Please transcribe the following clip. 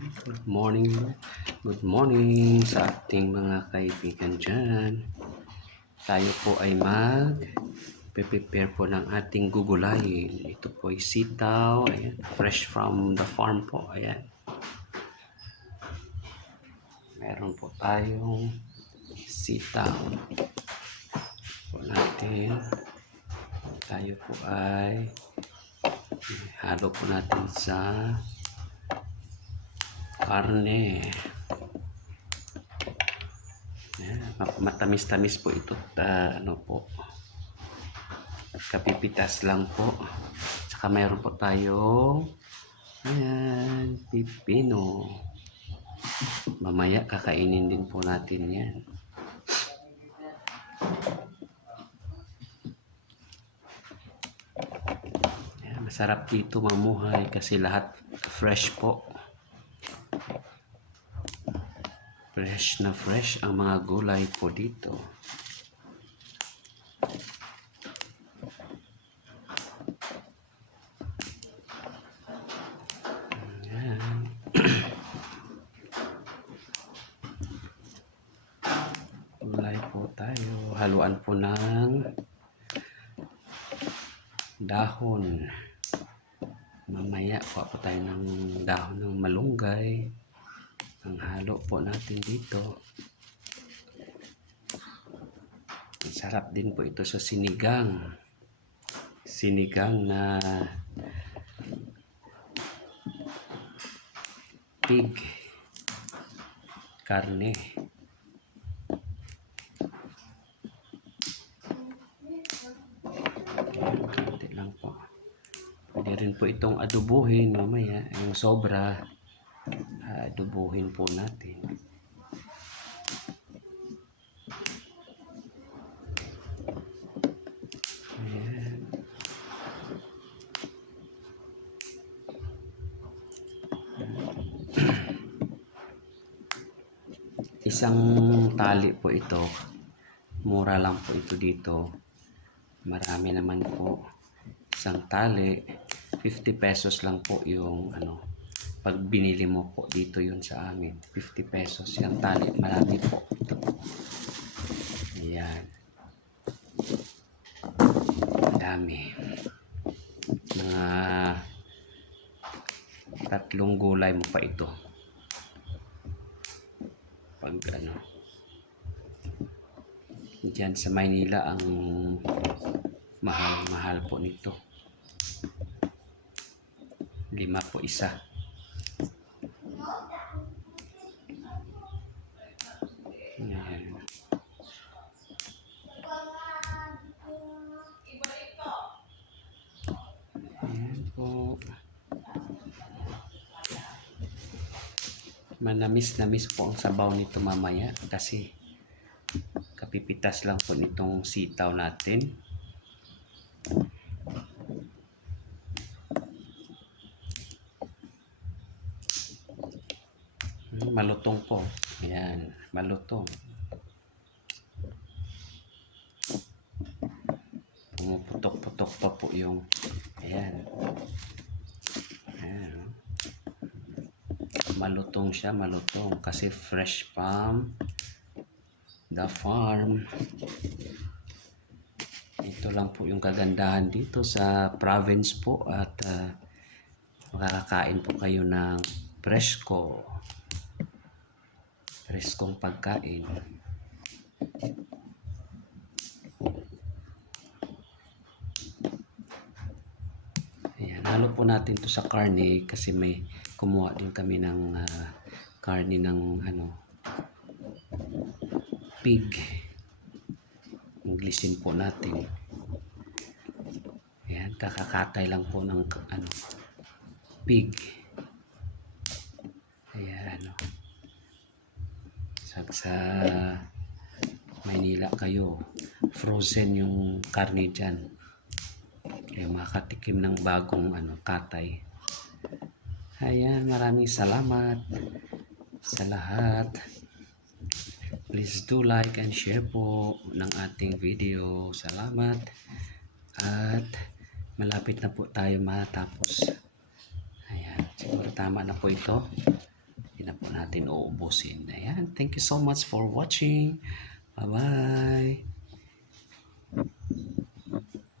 Good morning, good morning sa ating mga kaibigan dyan. Tayo po ay mag-prepare po ng ating gugulayin. Ito po ay sitaw, ayan, fresh from the farm po, ayan. Meron po tayong sitaw po natin. Tayo po ay halo po natin sa karne. Matamis-tamis po ito. Ano po, kapipitas lang po. Saka mayroon po tayong ayan, pipino. Mamaya kakainin din po natin yan. Ayan, masarap dito mamuhay kasi lahat fresh po. Fresh na fresh ang mga gulay po dito. Ayan. Gulay po tayo. Haluan po ng dahon. Mamaya po tayo ng dahon ng malunggay. Ang halo po natin dito. Sarap din po ito sa sinigang. Sinigang na pig. Karne. Konti lang po. Pwede rin po itong adobuhin mamaya. Yung sobra, adobuhin po natin. Ayan. Isang tali po ito. Mura lang po ito dito. Marami naman po. Isang tali, 50 pesos lang po yung ano. Pag binili mo po dito yun sa amin, 50 pesos yung tali. Marami po ito. Ayan. Dami. Mga 3 gulay mo pa ito. Pag ano. Diyan sa Maynila ang mahal po nito. 5 po isa. Ayan. Ayan po. Manamis-namis po ang sabaw nito mamaya kasi kapipitas lang po nitong sitaw natin. Malutong po. Ayan, malutong. Pumuputok-putok pa po yung ayan. Ayan. Malutong siya, malutong kasi fresh from the farm. Ito lang po yung kagandahan dito sa province po at makakakain po kayo ng preskong pagkain. Ayan, halo po natin to sa karne kasi may kumuha din kami ng karne ng ano, pig. Inglisin po natin. Ayan, kakakatay lang po ng ano, pig. Ayan, ano. Sa Maynila kayo, frozen yung karne dyan. Kaya makatikim ng bagong ano, katay. Ayan, maraming salamat sa lahat. Please do like and share po ng ating video. Salamat. At malapit na po tayo matapos. Ayan, siguro tama na po ito. Hindi na po natin uubusin. Ayan. Thank you so much for watching. Bye-bye.